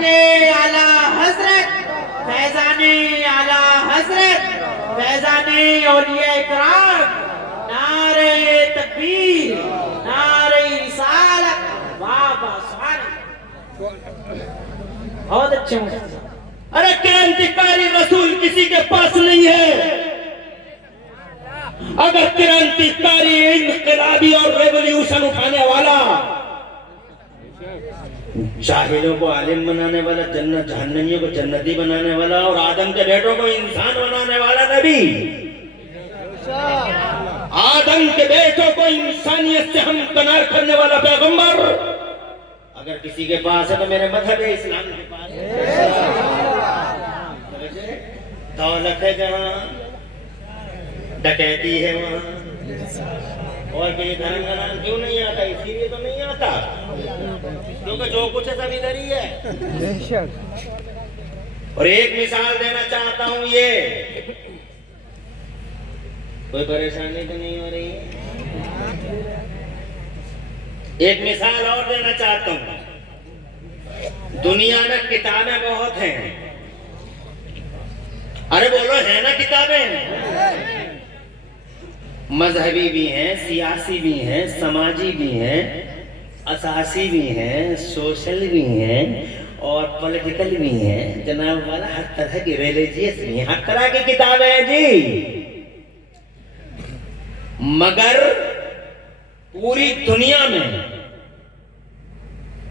حق اعلی حضرت فیضان اعلی حضرت فیضان اولیاء اکرام، نعرہ تکبیر، نعرہ رسالت، واہ واہ سبحان اللہ، بہت اچھے مفتی۔ ارے کرانتیکاری رسول کسی کے پاس نہیں ہے۔ اگر کرانتیکاری انقلابی اور ریولیوشن اٹھانے والا، جاہلوں کو عالم بنانے والا، جنت جہنمیوں کو جنتی بنانے والا، اور آدم کے بیٹوں کو انسان بنانے والا نبی، آدم کے بیٹوں کو انسانیت سے ہمکنار کرنے والا پیغمبر اگر کسی کے پاس ہے تو میرے مذہب اسلام کے پاس ہے۔ دولت ہے جہاں، ڈکیتی ہے وہاں، اور کہ دھرم کا نام کیوں نہیں آتا؟ اسی لیے تو نہیں آتا کیونکہ جو کچھ ہے سب ادھر ہی ہے۔ اور ایک مثال دینا چاہتا ہوں، یہ کوئی پریشانی تو نہیں ہو رہی ہے؟ ایک مثال اور دینا چاہتا ہوں، دنیا میں کتابیں بہت ہیں، ارے بولو ہے نا کتابیں، مذہبی بھی ہیں، سیاسی بھی ہیں، سماجی بھی ہیں، اساسی بھی ہیں، سوشل بھی ہیں اور پولیٹیکل بھی ہیں، جناب والا ہر طرح کی ریلیجیس بھی ہیں، ہر طرح کی کتابیں ہیں جی۔ مگر پوری دنیا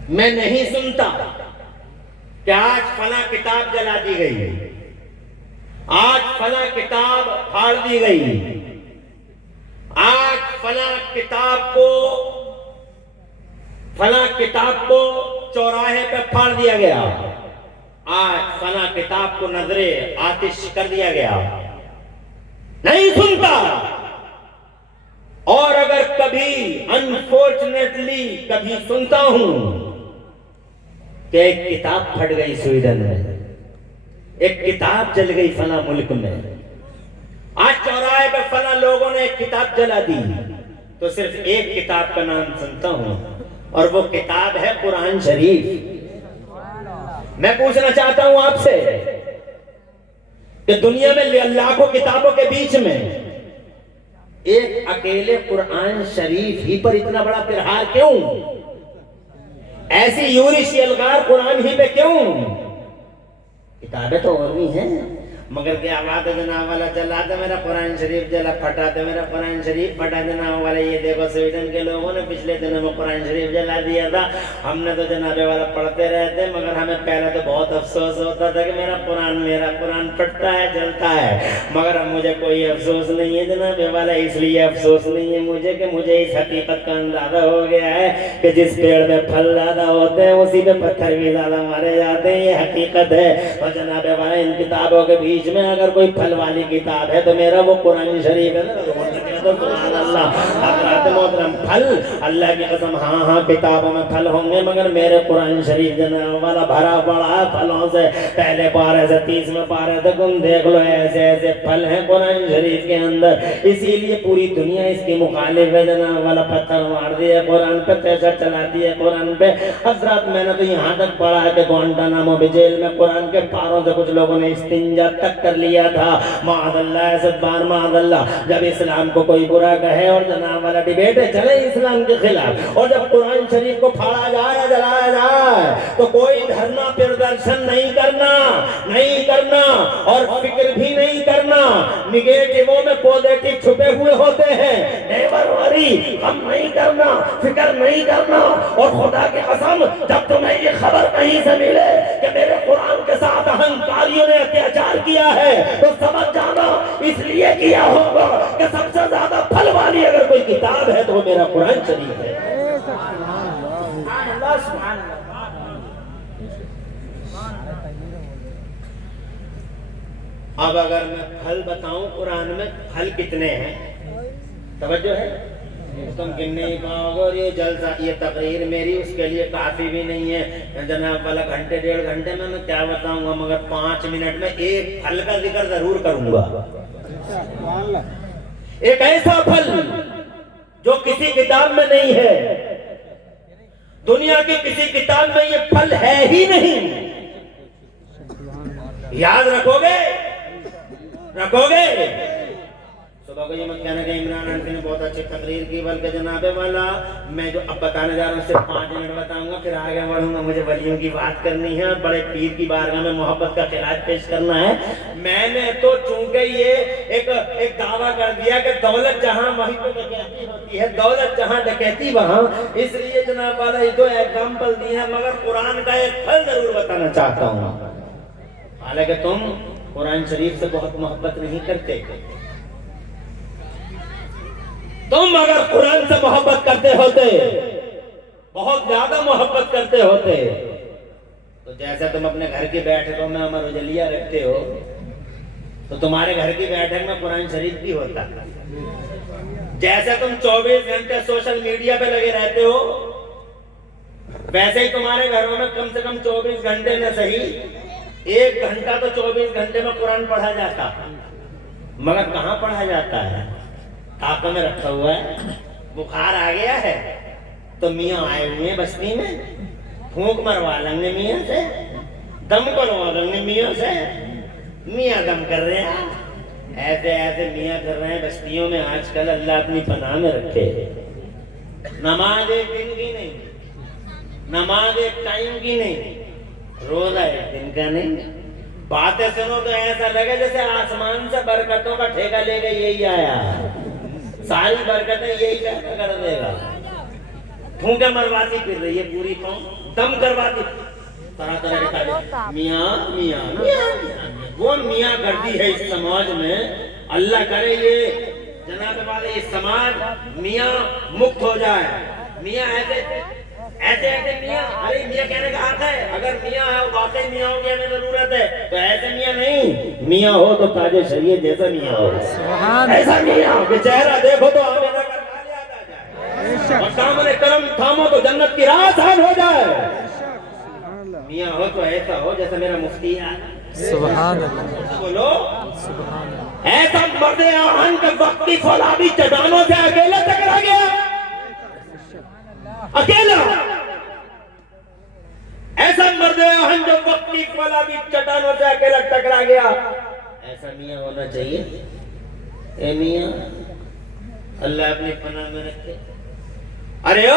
میں نہیں سنتا کہ آج فلاں کتاب جلا دی گئی، آج فلاں کتاب پھاڑ دی گئی، آج فلاں کتاب کو چوراہے پہ پھاڑ دیا گیا، آج فلاں کتاب کو نظر آتش کر دیا گیا، نہیں سنتا۔ اور اگر کبھی انفارچونیٹلی کبھی سنتا ہوں کہ ایک کتاب پھٹ گئی سویڈن میں، ایک کتاب جل گئی فلاں ملک میں، آج چوراہے پہ فلاں لوگوں نے ایک کتاب جلا دی، تو صرف ایک کتاب کا نام سنتا ہوں اور وہ کتاب ہے قرآن شریف۔ میں پوچھنا چاہتا ہوں آپ سے کہ دنیا میں لاکھوں کتابوں کے بیچ میں ایک اکیلے قرآن شریف ہی پر اتنا بڑا پرہار کیوں؟ ایسی یورشی الغار قرآن ہی پہ کیوں؟ کتابیں تو اور بھی ہیں، مگر کیا بات ہے جناب والا، جلا دے میرا قرآن شریف، جلا پھٹا دے میرا قرآن شریف، پھٹا جناب والا۔ یہ دیکھو سویڈن کے لوگوں نے پچھلے دنوں میں قرآن شریف جلا دیا تھا، ہم نے تو جناب والا پڑھتے رہتے، مگر ہمیں پہلے تو بہت افسوس ہوتا تھا کہ میرا قرآن پھٹتا ہے، جلتا ہے، مگر اب مجھے کوئی افسوس نہیں ہے جناب والا۔ اس لیے افسوس نہیں ہے مجھے کہ مجھے اس حقیقت کا اندازہ ہو گیا ہے کہ جس پیڑ میں پھل زیادہ ہوتے ہیں اسی پہ پتھر بھی زیادہ مارے جاتے ہیں، یہ حقیقت ہے۔ اور جناب والا ان کتابوں کے بیچ میں اگر کوئی پھل والی کتاب ہے تو میرا وہ قرآن شریف ہے نا۔ سبحان اللہ، حضرات محترم، پھل اللہ کی قسم، ہاں کتابوں میں پھل ہوں گے، مگر میرے قرآن شریف جناب والا بھرا پڑا ہے پھلوں سے۔ پہلے پارے سے 30ویں پارے تک تم دیکھ لو، ایسے ایسے پھل ہیں قرآن شریف کے اندر۔ اسی لیے پوری دنیا اس کی مخالف ہے جناب والا، پتھر مار دیا قرآن پہ، تیزر چلاتی ہے قرآن پہ۔ حضرات میں نے تو یہاں تک پڑھا ہے کہ گوانٹانامو بے جیل میں قرآن کے پاروں سے کچھ لوگوں نے استنجا تک کر لیا تھا، معاذ اللہ، ستبار معاذ اللہ۔ جب اسلام کو کوئی برا کہے اور جناب والا ڈیبیٹ چلے اسلام کے خلاف، اور جب قرآن شریف کو پھاڑا جائے یا جلایا جائے تو کوئی دھرنا پردرشن نہیں کرنا اور فکر بھی نہیں کرنا۔ نگیٹیو میں پوزیٹو چھپے ہوئے ہوتے ہیں، نیور وری، ہم نہیں کرنا، فکر نہیں کرنا۔ اور خدا کی قسم، جب تمہیں یہ خبر کہیں سے ملے کہ میرے قرآن کے ساتھ اہنکاریوں نے اتیاچار کیا ہے تو سمجھ جانا اس لیے کیا ہوگا کہ سب سے زیادہ پھل والی اگر کوئی کتاب ہے تو وہ میرا قرآن شریف ہے۔ اب اگر میں پھل بتاؤں قرآن میں پھل کتنے ہیں، توجہ ہے، تم گن نہیں پاؤ گے۔ اور یہ جلسہ، یہ تقریر میری اس کے لیے کافی بھی نہیں ہے جناب والا، گھنٹے ڈیڑھ گھنٹے میں کیا بتاؤں گا، مگر 5 منٹ میں ایک پھل کا ذکر ضرور کروں گا۔ ایک ایسا پھل جو کسی کتاب میں نہیں ہے، دنیا کی کسی کتاب میں یہ پھل ہے ہی نہیں، याद रखोगे? रखोगे? सुबह को ये मत कहना कि इमरान हाशमी ने बहुत अच्छी तकरीर की, बल्कि जनाबे वाला मैं जो अब बताने जा रहा हूँ सिर्फ 5 मिनट बताऊंगा, फिर आगे बढ़ूंगा। मुझे वलियों की बात करनी है और बड़े पीर की बारगाह में मोहब्बत का खिलाफ पेश करना है। मैंने तो चूंकि ये एक दावा कर दिया कि दौलत जहां वहीं पे डकैती होती है, दौलत जहां डकैती वहां, इसलिए जनाब वाला ये 2 एग्जाम्पल दिए हैं, मगर कुरान का एक फल जरूर बताना चाहता हूँ। हालांकि तुम कुरान शरीफ से बहुत मोहब्बत नहीं करते, तुम अगर कुरान से मोहब्बत करते होते, बहुत ज्यादा मोहब्बत करते होते, तो जैसे तुम अपने घर की बैठकों में अमर उजलिया रखते हो, तो तुम्हारे घर की बैठक में कुरान शरीफ भी होता। जैसे तुम 24 घंटे सोशल मीडिया पे लगे रहते हो, वैसे ही तुम्हारे घरों में कम से कम 24 घंटे में सही 1 घंटा तो 24 घंटे में कुरान पढ़ा जाता। मगर कहाँ पढ़ा जाता है? ताकों में रखा हुआ है। बुखार आ गया है तो मियाँ आए हुए हैं बस्ती में, फूंक मरवा लेंगे मियाँ से, दम करवा लेंगे मियाँ से, मियाँ दम कर रहे हैं। ऐसे ऐसे मियाँ कर रहे हैं बस्तियों में आजकल, अल्लाह अपनी पनाह में रखे। नमाज एक दिन की नहीं, नमाज एक टाइम की नहीं, रोजा एक दिन का नहीं। बातें सुनो तो ऐसा लगे जैसे आसमान से बरकतों का ठेका लेके यही आया, सारी बरकतें यही कर देगा। फूंके मरवाती फिर रही है पूरी कौम, दम करवाती, तरह तरह के ताले, मियाँ मियाँ मियाँ, वो मियाँ करती है इस समाज में। अल्लाह करे ये जनाब वाले ये समाज मियाँ मुक्त हो जाए। मियाँ ऐसे मियाँ, अरे मियाँ कहने का हक है, अगर मियाँ है वाकई मियाँ हो, कहने जरूरत है, तो ऐसे मियाँ नहीं, मियाँ हो तो ताजे शरीयत जैसा मियाँ हो, ऐसा मियाँ हो कि चेहरा देखो तो आमिना का लाल याद आ जाए, और दामन करम थामो तो जन्नत की राह आसान हो जाए। मियाँ हो तो ऐसा हो जैसा मेरा मुफ्ती है, सुभान अल्लाह, बोलो सुभान अल्लाह। ऐसा मर्द आहन के वक्त की फौलादी चट्टानों से अकेले टकरा गया, अकेला। ऐसा मर्द आहन जो वक्त की फौलादी चट्टानों से अकेला टकरा गया, ऐसा मियाँ होना चाहिए। ए मियाँ अल्लाह अपनी पनाह में रखे। अरे ओ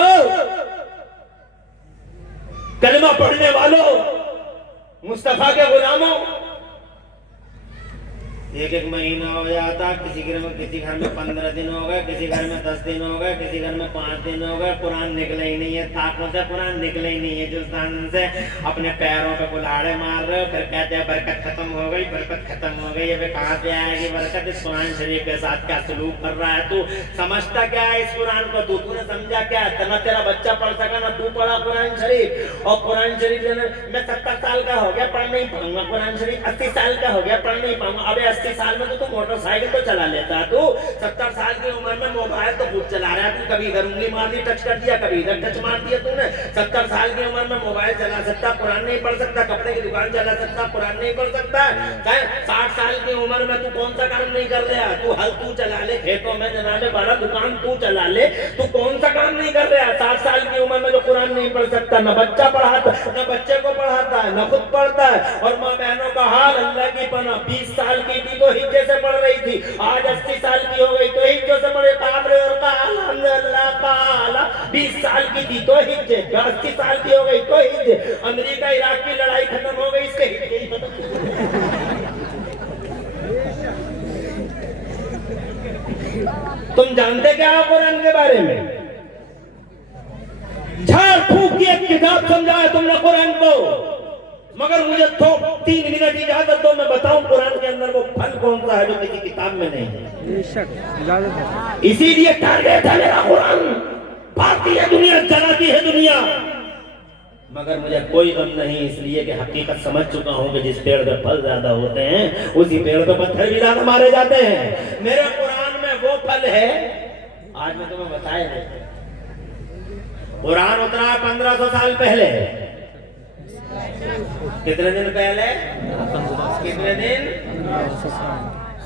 कलमा पढ़ने वालों, मुस्तफा के गुलामों, एक महीना हो जाता, किसी घर में 15 दिन हो गए, किसी घर में 10 दिन हो गए, किसी घर में 5 दिन हो गए, कुरान निकले ही नहीं है, ताकों से कुरान निकले ही नहीं है, जो स्थान से अपने पैरों पे कुल्हाड़े मार रहे हो, फिर कहते हैं बरकत खत्म हो गई, बरकत खत्म हो गई। अबे कहाँ से आएगी बरकत? इस कुरान शरीफ के साथ क्या सलूक कर रहा है तू? समझता क्या है इस कुरान को? तूने समझा क्या? ना तेरा बच्चा पढ़ सका, ना तू पढ़ा कुरान शरीफ। और कुरान शरीफ मैं 70 साल का हो गया, पढ़ नहीं पाऊंगा कुरान शरीफ, 80 साल का हो गया, पढ़ नहीं पाऊंगा। अबे 80 साल में तो तू मोटरसाइकिल तो चला लेता है, तू 70 साल की उम्र में मोबाइल तो खूब चला रहा है तू, कभी इधर उंगली मार दी, टच कर दिया, कभी इधर टच मार दिया तूने। 70 साल की उम्र में मोबाइल चला सकता, कुरान नहीं पढ़ सकता, कपड़े की दुकान चला सकता, कुरान नहीं पढ़ सकता। 60 साल की उम्र में तू कौन सा काम नहीं कर रहा? तू हल तू चला ले, खेतों में जनाबे बड़ा दुकान तू चला ले, तू कौन सा काम नहीं कर रहा? 60 साल की उम्र में जो कुरान नहीं पढ़ सकता, न बच्चा पढ़ाता, न बच्चे को पढ़ाता है, न खुद पढ़ता है। और माँ बहनों का हाल अल्लाह की पनाह, 20 साल की थी तो हिज्जे से पढ़ रही थी, आज 80 साल की हो गई तो हिज्जों से पढ़े। काबरे और का अल्हम्दुलिल्लाह ताला, 20 साल की थी तो हिज्जे, 80 साल की हो गई तो हिज्जे। अमेरिका इराक की लड़ाई खत्म हो गई, इसके हिज्जे ही खत्म हो गए। तुम जानते क्या हो कुरान के बारे में? झाड़ फूक की एक किताब समझाया तुमने कुरान को, मगर मुझे तो 3 मिनट इजाजत दो, मैं बताऊं कुरान के अंदर वो फल कौन सा है जो किसी किताब में नहीं है। इजाजत है। इसीलिए टारगेट है मेरा कुरान। भारतीय दुनिया जलाती है दुनिया, मगर मुझे कोई गम नहीं, इसलिए कि हकीकत समझ चुका हूं कि जिस पेड़ पे फल ज्यादा होते हैं उसी पेड़ पे पत्थर भी ज्यादा मारे जाते हैं। मेरे कुरान में वो फल है, आज मैं तुम्हें बताया है। कुरान उतरा 1500 साल पहले। कितने दिन पहले? कितने दिन?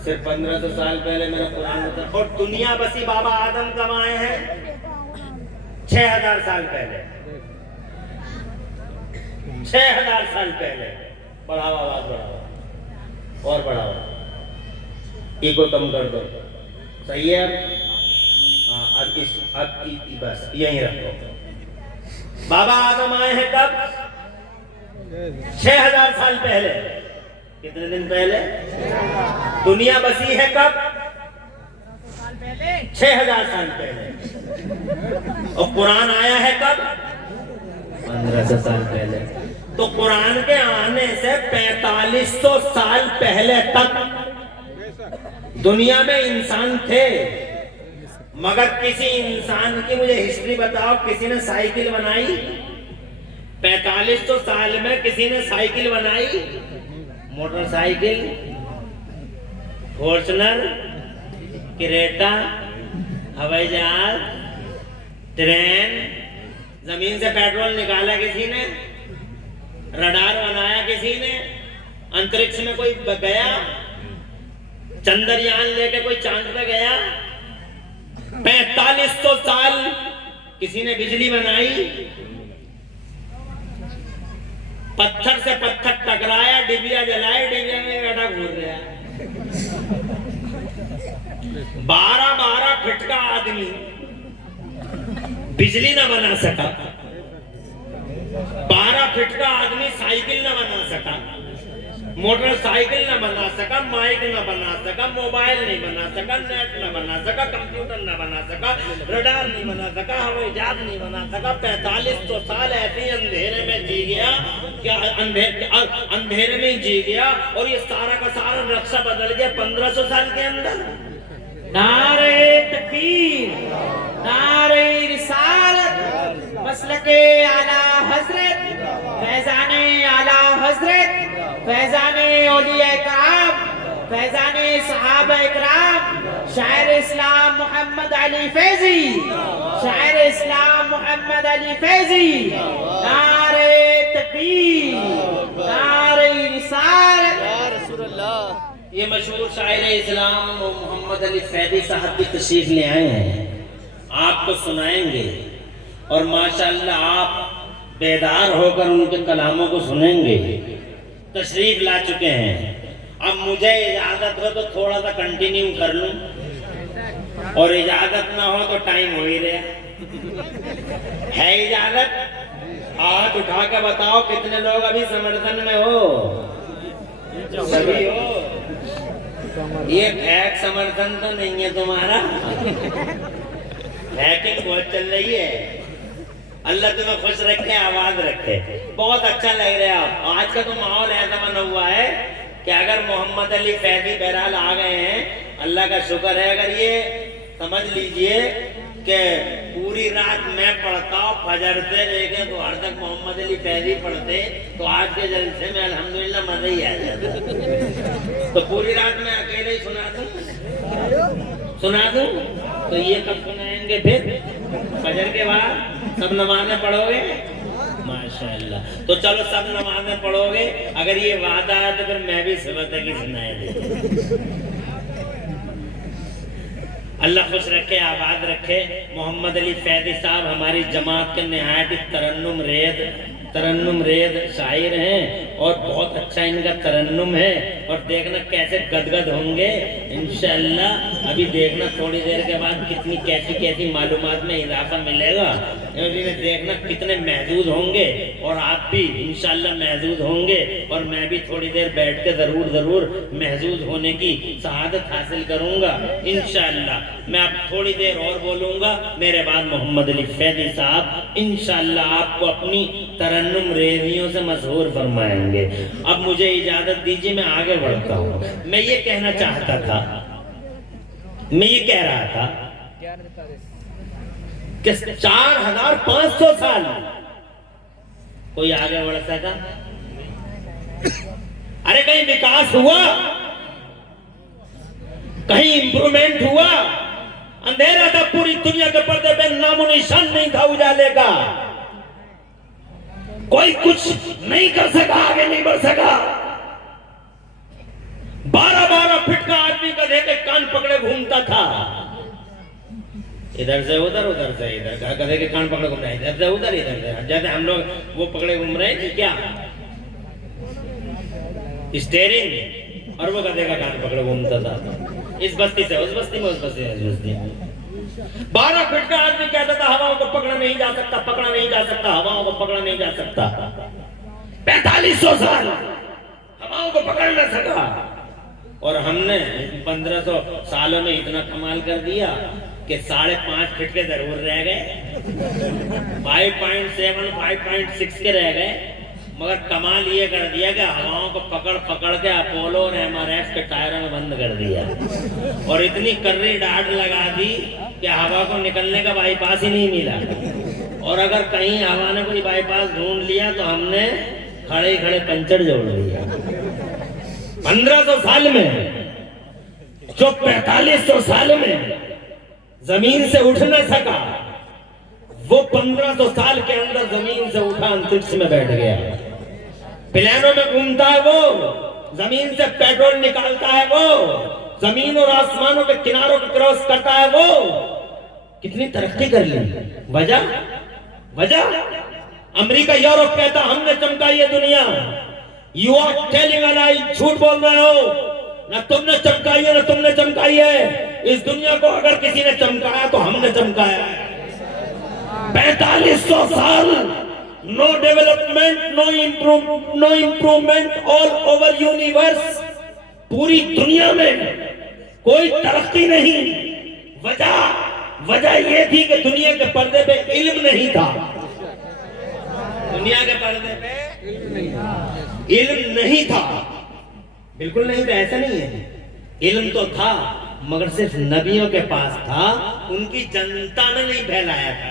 सिर्फ 1500 साल पहले मेरा कुरान उतरा। और दुनिया बसी बाबा आदम कब आए हैं? 6000 साल पहले। 6000 साल पहले। बढ़ावा आवाज बढ़ावा। اور بڑھاؤ, ایگو کم کر دو, صحیح ہے. ہاں اب بس یہیں رکھو. بابا آدم آئے ہیں کب؟ 6000 سال پہلے. کتنے دن پہلے؟ دنیا بسی ہے کب؟ 6000 سال پہلے. اور قرآن آیا ہے کب؟ 1500 سال پہلے. تو قرآن کے آنے سے 4500 سال پہلے تک دنیا میں انسان تھے. مگر کسی انسان کی مجھے ہسٹری بتاؤ, کسی نے سائیکل بنائی؟ 4500 سال میں کسی نے سائیکل بنائی؟ موٹر سائیکل, فارچونر, کریٹا, ہوائی جہاز, ٹرین, زمین سے پیٹرول نکالا کسی نے, رڈار بنایا کسی نے, انترکش میں کوئی گیا, چندریان لے کے کوئی چاند پہ گیا. 4500 سال کسی نے بجلی بنائی؟ پتھر سے پتھر ٹکرایا, ڈبیا جلائے, ڈبیا میں بیٹا گھور رہا. 12 فٹ کا آدمی بجلی نہ بنا سکا, 12 فٹ کا آدمی سائیکل نہ بنا سکا, موٹر سائیکل نہ بنا سکا, مائک نہ بنا سکا, موبائل نہیں بنا سکا, نیٹ نہ بنا سکا, کمپیوٹر نہ بنا سکا, رڈار نہیں بنا سکا, ہوائی جہاز نہیں بنا سکا. 4500 سال ایسے اندھیرے میں جی گیا, کیا اندھیرے میں جی گیا, اور یہ سارا کا سارا نقشہ بدل گیا 1500 سال کے اندر. نعرہ تکبیر, نعرہ رسالت, مسلک اعلیٰ حضرت, فیضان اعلیٰ حضرت, فیضان اولیاء اکرام, فیضان صحابہ اکرام, شاعر اسلام محمد علی فیضی, شاعر اسلام محمد علی فیضی. نعرہ تکبیر, نعرہ رسالت. یا رسول اللہ. یہ مشہور شاعر اسلام محمد علی فیضی صاحب بھی تشریف لے آئے ہیں, آپ کو سنائیں گے, اور ماشاءاللہ آپ بیدار ہو کر ان کے کلاموں کو سنیں گے. تشریف لا چکے ہیں. اب مجھے اجازت ہو تو تھوڑا سا کنٹینیو کر لوں, اور اجازت نہ ہو تو ٹائم ہو ہی رہا ہے. اجازت؟ ہاتھ اٹھا کے بتاؤ کتنے لوگ ابھی سمرتھن میں ہو؟ سبھی ہو. یہ پھیک سمرتھن تو نہیں ہے تمہارا, پھیکنگ بہت چل رہی ہے. اللہ تمہیں خوش رکھے, آواز رکھے. بہت اچھا لگ رہا ہے. آج کا تو ماحول ایسا بنا ہوا ہے کہ اگر محمد علی فیضی بہرحال آ گئے ہیں, اللہ کا شکر ہے. اگر یہ سمجھ لیجئے کہ پوری رات میں پڑھتا ہوں فجر سے لے کے دوپہر تک محمد علی فیضی پڑھتے, تو آج کے جلسے میں الحمدللہ مزہ ہی آ جاتا. تو پوری رات میں اکیلے ہی سنا دوں. تو یہ کب سنائیں گے پھر؟ فجر کے بعد سب نمازیں پڑھو گے ماشاءاللہ. تو چلو سب نمازیں پڑھو گے. اگر یہ وعدہ ہے تو پھر میں بھی سبق کی سنائے دوں. اللہ خوش رکھے, آباد رکھے. محمد علی فیضی صاحب ہماری جماعت کے نہایت ترنم ریز شاعر ہیں, اور بہت اچھا ان کا ترنم ہے. اور دیکھنا کیسے گدگد ہوں گے انشاءاللہ. ابھی دیکھنا تھوڑی دیر کے بعد کتنی کیسی معلومات میں اضافہ ملے گا. دیکھنا کتنے محدود ہوں گے, اور آپ بھی انشاءاللہ محدود ہوں گے, اور میں بھی تھوڑی دیر بیٹھ کے ضرور محدود ہونے کی سعادت حاصل کروں گا انشاءاللہ. میں اب تھوڑی دیر اور بولوں گا, میرے بعد محمد علی فیضی صاحب انشاءاللہ آپ کو اپنی ترنم ریزیوں سے مشہور فرمائیں گے. اب مجھے اجازت دیجیے, میں آگے بڑھتا ہوں. میں یہ کہنا چاہتا تھا, میں یہ کہہ رہا تھا کہ 4500 سال کوئی آگے بڑھ سکا؟ ارے کہیں وکاس ہوا, کہیں امپرومنٹ ہوا؟ اندھیرا تھا پوری دنیا کے پردے پہ, نام و نشان نہیں تھا اجالے کا. کوئی کچھ نہیں کر سکا, آگے نہیں بڑھ سکا. 12 فٹ کا آدمی گدھے کے کان پکڑے گھومتا تھا, ادھر سے ادھر, ادھر سے ادھر. گدھے کے کان پکڑے گھوم رہے ہیں, ادھر سے ادھر, ادھر سے. جیسے ہم لوگ وہ پکڑے گھوم رہے ہیں کہ کیا اسٹیئرنگ, और वो गधे का कान पकड़े घूमता था, इस बस्ती से उस बस्ती में, उस बस्ती से इस बस्ती में। 12 फीट का आदमी कहता था हवाओं को पकड़ा नहीं जा सकता, पकड़ा नहीं जा सकता, हवाओं को पकड़ा नहीं जा सकता। 4500 साल हवाओं को पकड़ न सका, और हमने 1500 सालों में इतना कमाल कर दिया कि 5.5 फीट के जरूर रह गए, 5.7 5.6 के रह गए, मगर कमाल ये कर दिया कि हवाओं को पकड़ पकड़ के अपोलो और एमआरएफ के टायरों में बंद कर दिया, और इतनी कर्री डाट लगा दी कि हवा को निकलने का बाईपास ही नहीं मिला। और अगर कहीं हवा ने कोई बाईपास ढूंढ लिया तो हमने खड़े खड़े पंचर जोड़ दिया। 1500 साल में जो 4500 साल में जमीन से उठ न सका, वो 1500 साल के अंदर जमीन से उठा अंतरिक्ष में बैठ गया। प्लेनों में घूमता है वो, जमीन से पेट्रोल निकालता है वो, जमीन और आसमानों के किनारों को क्रॉस करता है वो। कितनी तरक्की कर ली। वजह अमेरिका यूरोप कहता हमने चमकाई है दुनिया। यू आर टेलिंग अ लाई, झूठ बोल रहे हो, ना तुमने चमकाई है ना तुमने चमकाई है। इस दुनिया को अगर किसी ने चमकाया तो हमने चमकाया है। 4500 साल, no development, no improvement all over universe, पूरी दुनिया में कोई तरक्की नहीं। वजह ये थी कि दुनिया के पर्दे पे इल्म नहीं था। दुनिया के पर्दे पे इल्म नहीं था, बिल्कुल नहीं था, ऐसा नहीं है। इल्म तो था मगर सिर्फ नबियों के पास था, उनकी जनता ने नहीं फैलाया था।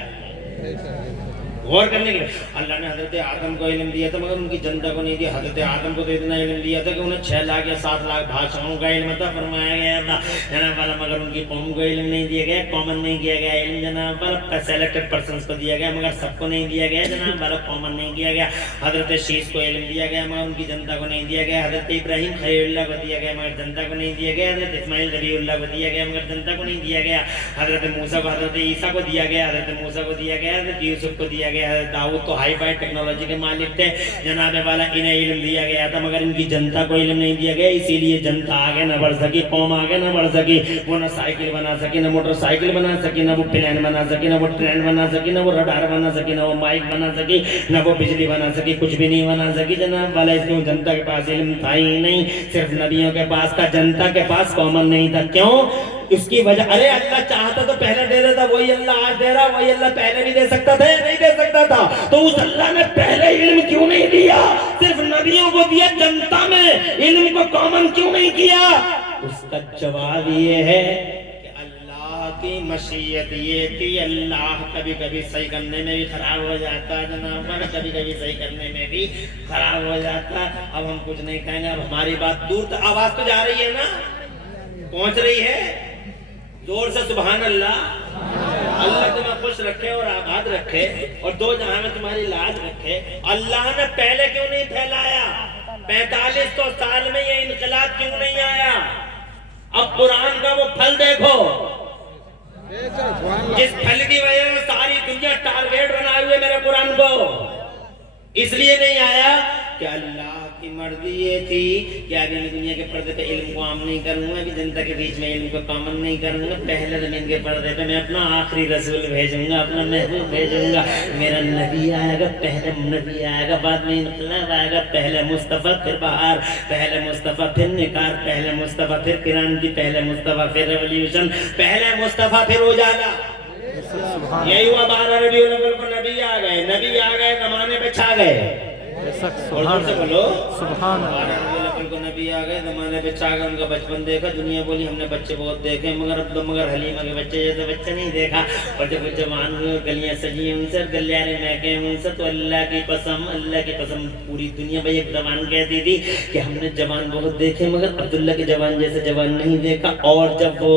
गौर करने के लिए अल्लाह ने हजरत आदम को इल्म दिया था मगर उनकी जनता को नहीं दिया। हजरत आदम को तो इतना इल्म दिया था कि उन्हें 6 लाख या 7 लाख भाषाओं का इल्म था, फरमाया गया था जनाब वाला, मगर उनकी कौम को इल्म नहीं दिया गया, कॉमन नहीं किया गया इल्म जनाब वाला, सेलेक्टेड पर्संस को दिया गया मगर सबको नहीं दिया गया जनाब वाला, कॉमन नहीं किया गया। हजरत शीश को इल्म दिया गया मगर उनकी जनता को नहीं दिया गया। हजरत इब्राहिम खलीलुल्लाह को दिया गया मगर जनता को नहीं दिया गया। हजरत इस्माइल ज़बीहुल्लाह को दिया गया मगर जनता को नहीं दिया गया। हजरत मूसा को, हजरत ईसा को दिया गया, हजरत मूसा को दिया गया, हजरत यूसुफ को दिया गया। हजरत दाऊद तो हाई फाई टेक्नोलॉजी के मालिक थे जनाब वाला, इन्हें इल्म दिया गया था मगर इनकी जनता को इल्म नहीं दिया गया। इसीलिए जनता आगे न बढ़ सकी, कौम आगे न बढ़ सकी। वो न साइकिल बना सकी, न मोटरसाइकिल बना सकी, न वो प्लेन बना सकी, न वो ट्रेन बना सकी, न वो रडार बना सकी, न वो माइक बना सकी, न वो बिजली बना सकी, कुछ भी नहीं बना सकी जनाब वाला। इसलिए जनता के पास इल्म था ही नहीं, सिर्फ नबियों के पास था, जनता के पास कॉमन नहीं था। क्यों? इसकी वजह, अरे अल्लाह चाहता तो पहले दे देता, वही अल्लाह आज दे रहा, वही अल्लाह पहले भी दे सकता था, नहीं दे सकता था। तो उस अल्लाह ने पहले इल्म क्यों नहीं दिया, सिर्फ नबियों को दिया, जनता में इल्म को कॉमन क्यों नहीं किया? उसका जवाब ये है कि अल्लाह की मशीयत ये थी। अल्लाह कभी कभी सही करने में भी खराब हो जाता है जनाब, कभी कभी सही करने में भी खराब हो जाता। अब हम कुछ नहीं कहेंगे, अब हमारी बात दूर तक, आवाज तो जा रही है ना, पहुंच रही है, जोर से सुभान अल्लाह। अल्लाह तुम्हें खुश रखे और आबाद रखे और दो जहां में तुम्हारी लाज रखे। अल्लाह ने पहले क्यों नहीं फैलाया? 4500 साल में ये इनकलाब क्यों नहीं आया? अब कुरान का वो फल देखो, जिस फल की वजह से सारी दुनिया टारगेट बनाए हुए मेरे कुरान को, इसलिए नहीं आया कि अल्लाह की मर्जी ये थी कि अभी मैं दुनिया के पर्दे पे इल्म को आम नहीं करूंगा, अभी जनता के बीच में इल्म को कॉमन नहीं करूंगा। पहले जमीन के पर्दे पे मैं अपना आखिरी रसूल भेजूंगा, अपना महबूब भेजूंगा, मेरा नबी आएगा, पहले नबी आएगा, बाद में इनकलाब आएगा, पहले मुस्तफा फिर बहार, पहले मुस्तफा फिर निकार, पहले मुस्तफा फिर क्रांति, पहले मुस्तफा फिर रेवोल्यूशन, पहले मुस्तफा फिर उजाला। यही हुआ 12 रबीउल अव्वल को नबी आ गए, जमाने पे छा गए। बोलो सुभान अल्लाह। को नबी आ गए, जमाने पे छा गए, उनका बचपन देखा, दुनिया बोली हमने बच्चे बहुत देखे मगर हलीमा के बच्चे जैसे बच्चे नहीं देखा। और जब जवान हुए, गलियां सजी उनसे, गलियारे महके उनसे, तो अल्लाह की कसम पूरी दुनिया भाई एक जवान कहती थी कि हमने जवान बहुत देखे मगर अब्दुल्ला के जवान जैसे जवान नहीं देखा। और जब वो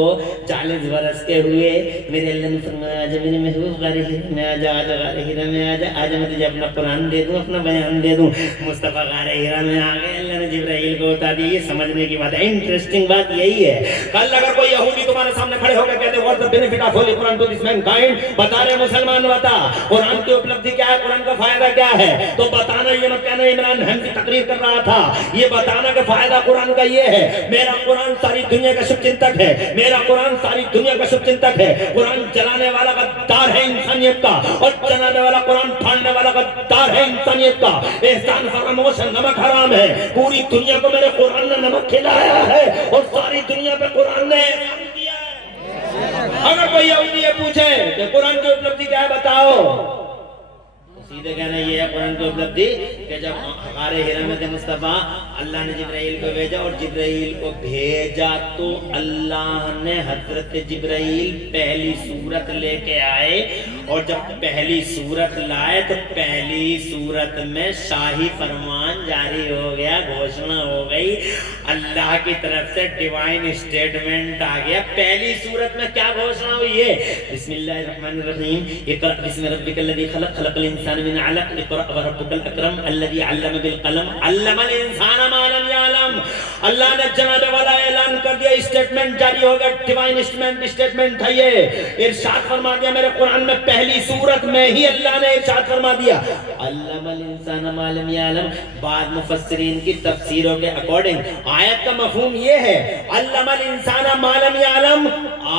40 बरस के हुए, मेरे अल्लाह ने फरमाया आजा मेरे महबूब गारे हीरा में आजा, आजा गारे हीरा में आजा, आजा मैं तुझे अपना कुरान दे दूं, अपना बयान दे दूं। मुस्तफा गारे हीरा में आ गए, अल्लाह ने जिब्राइल को बता दिया। ये समझने की बात है। इंटरेस्टिंग बात यही है, कल अगर कोई यहूदी तुम्हारे सामने खड़े होकर कहते what the benefit of Holy Quran to this mankind, बता रहे मुसलमान बता कुरान की उपलब्धि क्या है, कुरान का फायदा क्या है, तो बताना ये मत कहना इमरान हमकी तकरीर कर रहा था, ये बताना कि फायदा कुरान का ये है, मेरा कुरान सारी दुनिया का शुभचिंतक है, मेरा कुरान सारी दुनिया का शुभचिंतक है। कुरान जलाने वाला गद्दार है इंसानियत का, और जलाने वाला कुरान फाड़ने वाला गद्दार है इंसानियत का। एहसान फरामोश है, नमक हराम है। पूरी दुनिया को मेरे कुरान ने नमक खिलाया है और सारी दुनिया पे कुरान ने एहसान किया है। अगर कोई यहूदी ये पूछे कि कुरान की उपलब्धि क्या है बताओ, सीधे कहना ये है कुरान की उपलब्धि कि जब हमारे हिरमत मुस्तफा अल्लाह ने जिब्राइल को भेजा और जिब्राइल को भेजा तो अल्लाह ने हजरत जिब्राइल पहली सूरत लेके आए, और जब पहली सूरत लाए तो पहली सूरत में शाही फरमान जारी हो गया, घोषणा हो गई, अल्लाह की तरफ से डिवाइन स्टेटमेंट आ गया। पहली सूरत में क्या घोषणा हुई है? बिस्मिल्लाहिर्रहमानिर्रहीम, इक़रा बिस्मि रब्बिकल्लज़ी खलक़ खलक़ल इंसान मिन अलक़, इक़रा व रब्बुकल अकरम अल्लज़ी अल्लम बिल क़लम अल्लमल इंसान मा लम यअलम। अल्लाह ने जनाब वाला ऐलान कर दिया, स्टेटमेंट जारी हो गया, डिवाइन स्टेटमेंट था ये। इरशाद फरमा दिया मेरे कुरान में पहली सूरत में ही अल्लाह ने इरशाद फरमा दिया अल्लमल इंसान मा लम यअलम। बाद मुफस्सिरीन की तफसीरों के अकॉर्डिंग आयत का मफहूम ये है अल्लमल इंसान मा लम यअलम,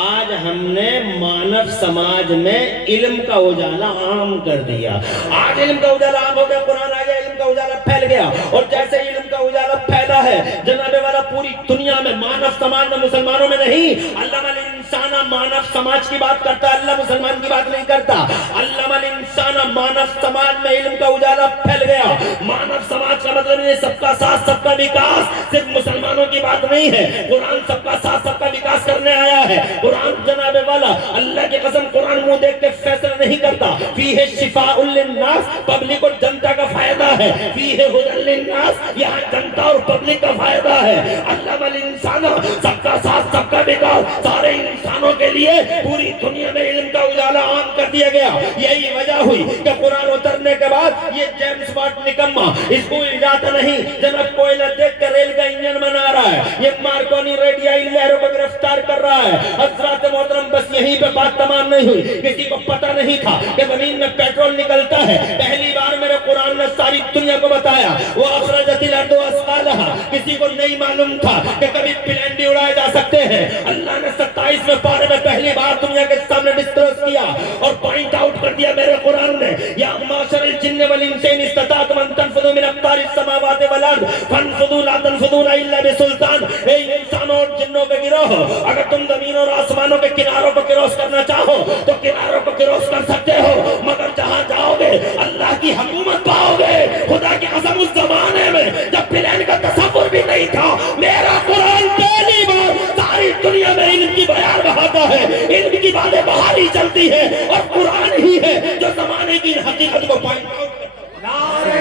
आज हमने मानव समाज में इल्म का उजाला आम कर दिया। आज इल्म का उजाला आम हो गया, कुरान आ गया, इल्म का उजाला फैल गया, और जैसे इल्म का उजाला फैला है जनाबे वाला पूरी दुनिया में, मानव समाज में, मुसलमानों में नहीं, अल्लामल इंसान मानव समाज की बात करता, अल्लाह मुसलमान की बात नहीं करता। अल्लामल इंसान मानव समाज में इल्म का उजाला फैल गया। मानव समाज का मतलब ये सबका साथ सबका विकास, सिर्फ मुसलमानों की बात नहीं है। कुरान सबका साथ सबका विकास करने आया है। कुरान जनाबे वाला अल्लाह की कसम कुरान मुंह देख के फैसला नहीं करता। फीहे शिफाउल लिन्नास, पब्लिक और जनता का फायदा है। फीहे हुदल लिन्नास, यहाँ जनता और पब्लिक का फायदा है। अल्लामल इंसान, सबका साथ सबका विकास, सारे इंसानों के लिए पूरी दुनिया में इल्म का उजाला आम कर दिया गया। यही वजह हुई कि कुरान उतरने के बाद ये जेम्स वाट निकम्मा इसको इजाजत नहीं, जनाब कोयला देख कर रेल का इंजन बना रहा है, ये मार्कोनी रेडियाई लहरों को गिरफ्तार कर रहा है। हज़रात मोहतरम बस यहीं पे बात तमाम नहीं हुई। किसी को पता नहीं था कि जमीन में पेट्रोल निकलता है, पहली बार मेरे कुरान ने सारी दुनिया को बताया। वो अखरजतिल अर्दु अस्क़ालहा, किसी को नहीं मालूम था कि कभी प्लेन भी उड़ाए जा सकते हैं। अल्लाह ने 27वें पारे में पहली बार दुनिया के सामने डिस्कस किया और पॉइंट आउट कर दिया मेरे कुरान ने, या माशरल जिन्न वल इंसी इन इस्तताअतुम अन तनफुज़ू मिन अक़तारिस समावाति वल अर्द फनफुज़ू ला तनफुज़ूना इल्ला बिसुल्तान। ए इंसानों और जिन्नों के गिरोह, अगर तुम जमीन और आसमानों के किनारों को क्रॉस करना चाहो तो किनारों को क्रॉस कर सकते हो, मगर जहां जाओगे अल्लाह की हुकूमत पाओगे। खुदा की कसम उस जमाने में जब प्लेन का तसव्वुर भी नहीं था, मेरा कुरान पहली बार सारी दुनिया में इल्म की बयान बहाता है, इल्म की बातें बाहर ही चलती है, और कुरान ही है जो जमाने की हकीकत को पॉइंट आउट करता है। नारे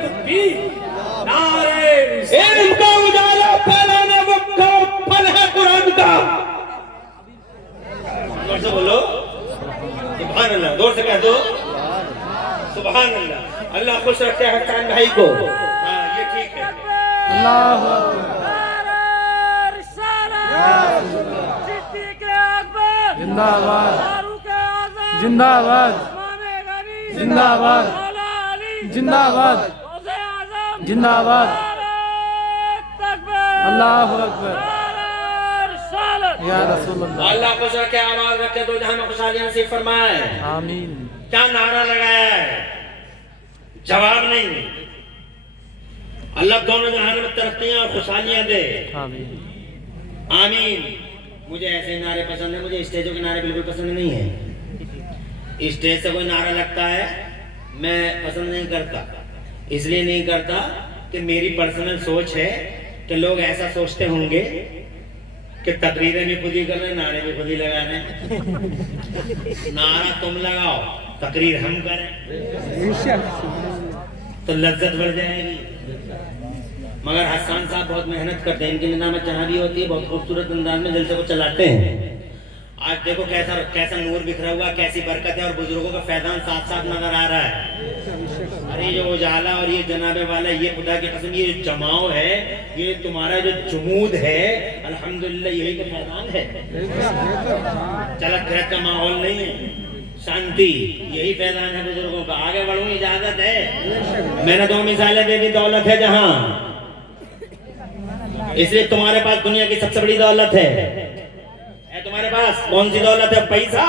तकबीर, नारे इल्म का उजाला फैलाने वो फल है कुरान का। जोर से बोलो सुभान अल्लाह, जोर से कह दो सुभान अल्लाह। अल्लाह खुश रखे हसन भाई को। हाँ ये ठीक है। अल्लाह जिंदाबाद जिंदाबाद जिंदाबाद जिंदाबाद जिंदाबाद अल्लाहु अकबर या रसूलुल्लाह। अल्लाह खुश रखे, आवाज रखे, दो जहां में खुशहालियां नसीब फरमाए। आमीन। क्या नारा लगाया है, जवाब नहीं। अल्लाह दोनों जहां में तरक्कियां और खुशहालियां दे। आमीन आमीन। मुझे ऐसे नारे पसंद है, मुझे स्टेजों के नारे बिल्कुल पसंद नहीं है। स्टेज से कोई नारा लगता है मैं पसंद नहीं करता, इसलिए नहीं करता कि मेरी पर्सनल सोच है कि लोग ऐसा सोचते होंगे कि तकरीरें भी खुद ही कर रहे हैं, नारे भी खुद ही लगा रहे हैं। नारा तुम लगाओ, तकरीर हम करें तो लज्जत बढ़ जाएगी। मगर हसन साहब बहुत मेहनत करते हैं, इनकी निजामत जहाँ भी होती है बहुत खूबसूरत अंदाज में जलसे को चलाते हैं। आज देखो कैसा नूर बिखरा हुआ, कैसी बरकत है, और बुजुर्गों का फैजान साथ साथ नजर आ रहा है। अरे ये जो उजाला और ये जनाबे वाला, ये खुदा की कसम, ये जो जमाव है, ये तुम्हारा जो जमूद है, अल्हम्दुलिल्लाह यही तो फैजान है। चलत फिरत का माहौल नहीं है, शांति, यही फैजान है बुजुर्गों का। आगे बढ़ूं, इजाजत है। मैंने दो मिसालें दे दी। दौलत है जहां, इसलिए तुम्हारे पास दुनिया की सबसे बड़ी दौलत है तुम्हारे पास। कौन सी दौलत है? पैसा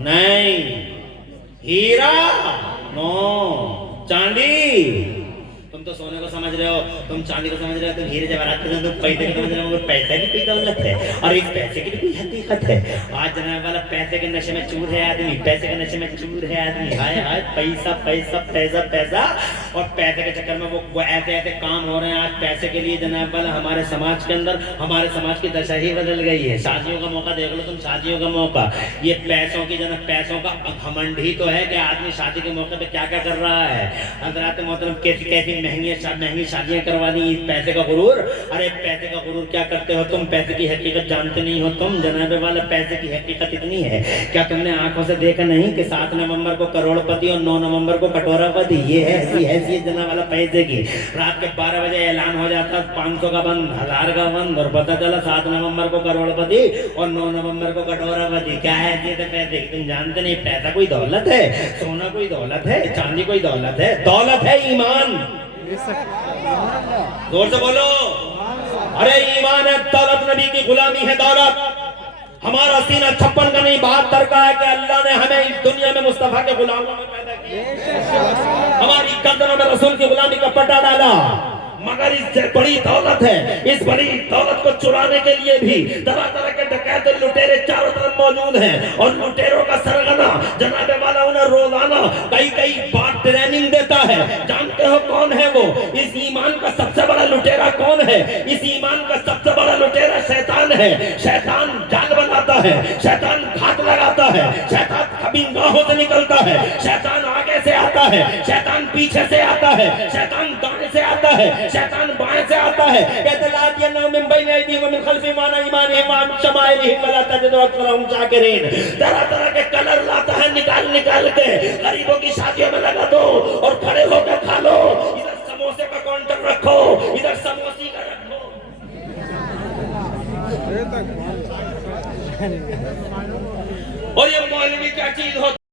नहीं, हीरा नो, चांदी। तुम तो सोने को समझ रहे हो, तुम चांदी को समझ रहे हो, तुम हीरे जवाहरात को, तुम पैसे को समझ रहे हो, पैसे की कोई दौलत है और इस पैसे की भी कोई हकीकत है। आज जनाब वाला पैसे के नशे में चूर है आदमी, पैसे के नशे में चूर है आदमी। हाय हाय, पैसा पैसा पैसा पैसा, और पैसे के चक्कर में वो ऐसे ऐसे काम हो रहे हैं आज पैसे के लिए जनाब वाला। हमारे समाज के अंदर, हमारे समाज की दशा ही बदल गई है। शादियों का मौका देख लो तुम, शादियों का मौका, ये पैसों की जनाब, पैसों का घमंड ही तो है कि आदमी शादी के मौके पे क्या क्या कर रहा है। हज़रात मोहतरम, कैसी कैसी महंगी शादियां करवा दी, पैसे का गुरूर। अरे पैसे का गुरूर क्या करते हो तुम? पैसे की हकीकत जानते नहीं हो तुम जनाबे वाला। पैसे की हकीकत इतनी है, क्या तुमने आंखों से देखा नहीं कि 7 नवंबर को करोड़पति और 9 नवंबर को कटोरापति? ये है ऐसी हैसियत जनाब वाला पैसे की। रात के 12 बजे ऐलान हो जाता 500 का बंद, 1000 का बंद, और पता चला 7 नवंबर को करोड़पति और 9 नवंबर को कटोरापति। क्या हैसियत है पैसे की? तुम जानते नहीं। पैसा कोई दौलत है, सोना कोई दौलत है, चांदी कोई दौलत है? दौलत है ईमान। जोर से बोलो, अरे ईमान है, दौलत नबी की गुलामी है दौलत। हमारा सीना 56 का नहीं 72 का है कि अल्लाह ने हमें इस दुनिया में मुस्तफा के गुलामों में पैदा किया, हमारी गर्दनों में रसूल की गुलामी का पट्टा डाला। मगर इससे बड़ी दौलत है, इस बड़ी दौलत को चुराने के लिए भी तरह तरह के डकैत और लुटेरे चारों तरफ मौजूद हैं। और लुटेरों का सरगना जनाबे वाला उन्हें रोजाना कई कई बार ट्रेनिंग देता है। जानते हो कौन है वो? इस ईमान का सबसे बड़ा लुटेरा कौन है? इस ईमान का सबसे बड़ा लुटेरा शैतान है। शैतान जाल बनाता है, शैतान घात लगाता है, शैतान कभी गाहों से निकलता है, शैतान आगे से आता है, शैतान पीछे से आता है, शैतान दाएं से आता है, शैतान बाएं से आता है। कहते ला दिया ना मिन बैन अयदीहिम व मिन खल्फिहिम व अन अयमानिहिम व अन शमाइलिहिम व ला तजिदु अक्सरहुम शाकिरीन। तरह तरह के कलर लाता है निकाल निकाल के। गरीबों की शादियों में लगा दो और खड़े होकर खा लो। इधर समोसे का काउंटर रखो, इधर समोसी का रखो। और ये मौलवी क्या चीज होता